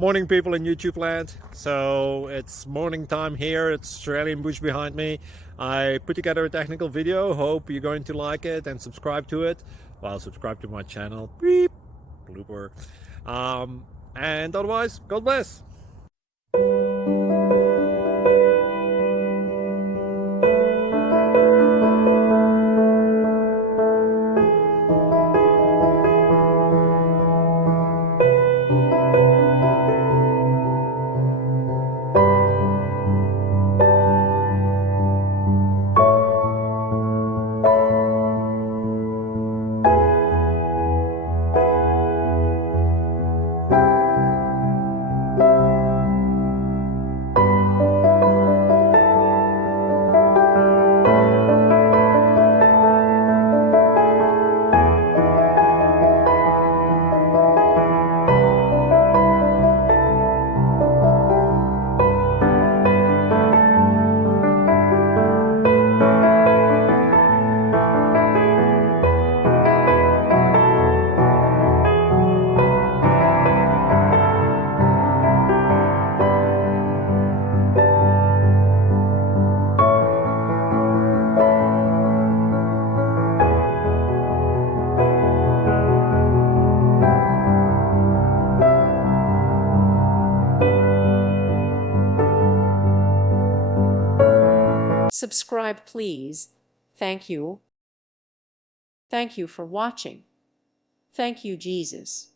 Morning, people in YouTube land. So it's morning time here. It's Australian bush behind me. I put together a technical video. Hope you're going to like it and subscribe to it. Well, subscribe to my channel. Beep. Blooper. And otherwise, God bless. Subscribe, please. Thank you. Thank you for watching. Thank you, Jesus.